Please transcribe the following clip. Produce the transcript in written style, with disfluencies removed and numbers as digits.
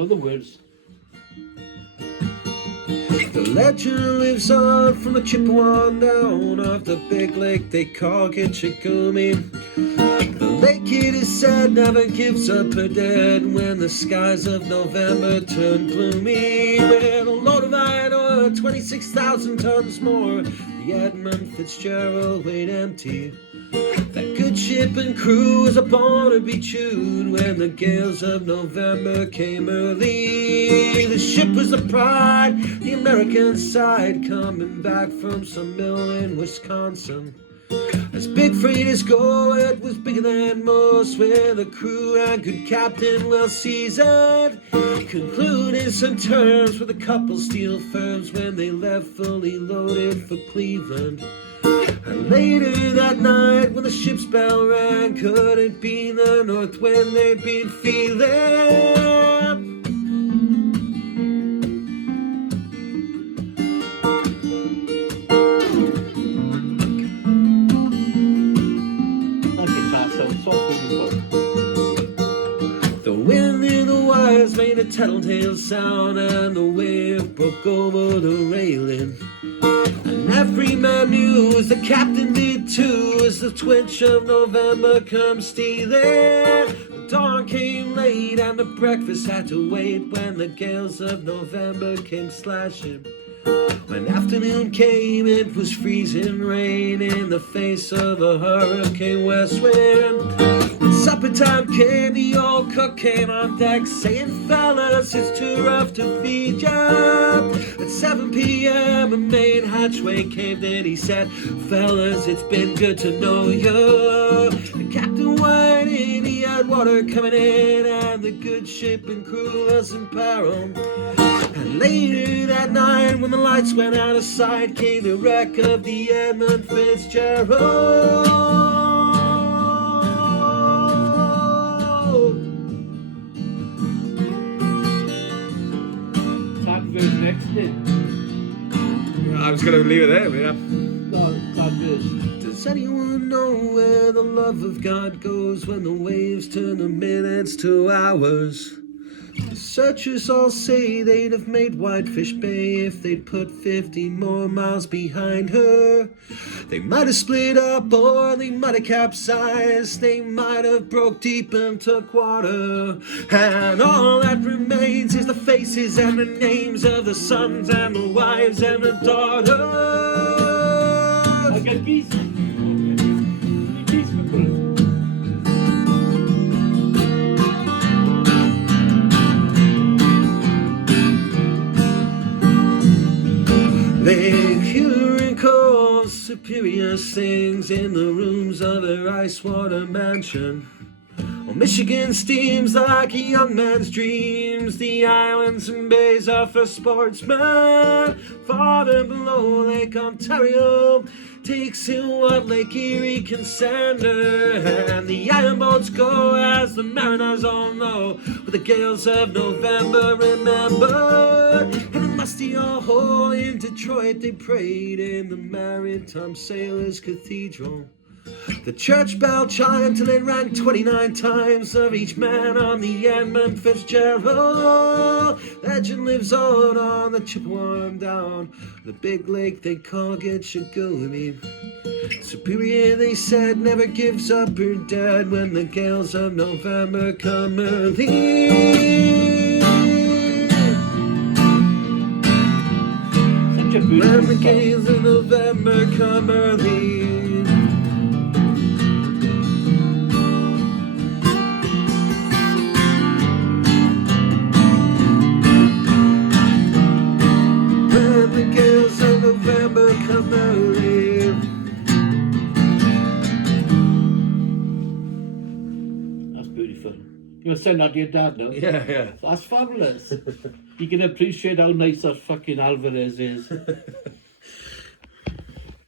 Other words. The legend lives on from the Chippewa down off the big lake they call Kitchigumi. The lake, it is said, never gives up her dead when the skies of November turn gloomy. With a load of iron ore, 26,000 tons more, the Edmund Fitzgerald weighed empty. That good ship and crew was upon to be chewed when the gales of November came early. The ship was the pride, the American side, coming back from some mill in Wisconsin. As big freighters go, it was bigger than most, with a crew and good captain well seasoned. Concluded some terms with a couple steel firms when they left fully loaded for Cleveland. And later that night when the ship's bell rang, could it be the north wind they'd been feeling? The wind in the wires made a tattletale sound, and the wave broke over the railing. And every man knew, as the captain did too, as the twitch of November come stealing. The dawn came late and the breakfast had to wait when the gales of November came slashing. When afternoon came, it was freezing rain in the face of a hurricane west wind. When supper time came, the old cook came on deck saying, fellas, it's too rough to feed ya. At 7 p.m. a main hatchway caved in. He said, fellas, it's been good to know ya. The captain went in, he had water coming in, and the good ship and crew was in peril. And later that night, when the lights went out of sight, came the wreck of the Edmund Fitzgerald. Sad verse next day. I was going to leave it there, but yeah. No, sad verse. Does anyone know where the love of God goes when the waves turn the minutes to hours? The searchers all say they'd have made Whitefish Bay if they'd put 50 more miles behind her. They might have split up or they might have capsized. They might have broke deep and took water. And all that remains is the faces and the names of the sons and the wives and the daughters. I get geese. They hear and call superior sings in the rooms of their ice water mansion. Well, Michigan steams like a young man's dreams. The islands and bays are for sportsmen. Farther below Lake Ontario takes in what Lake Erie can send her. And the iron boats go, as the mariners all know, with the gales of November remembered. And in musty old hole in Detroit they prayed in the Maritime Sailors Cathedral. The church bell chimed till it rang 29 times of each man on the Edmund Fitzgerald. Legend lives on the Chippewa down the big lake they call Gitchagumi. Superior, they said, never gives up her dead when the gales of November come early. When the gales of November come early. When the gales of November come early. That's beautiful. You'll send that to your dad, no? Yeah. That's fabulous. You can appreciate how nice that fucking Alvarez is.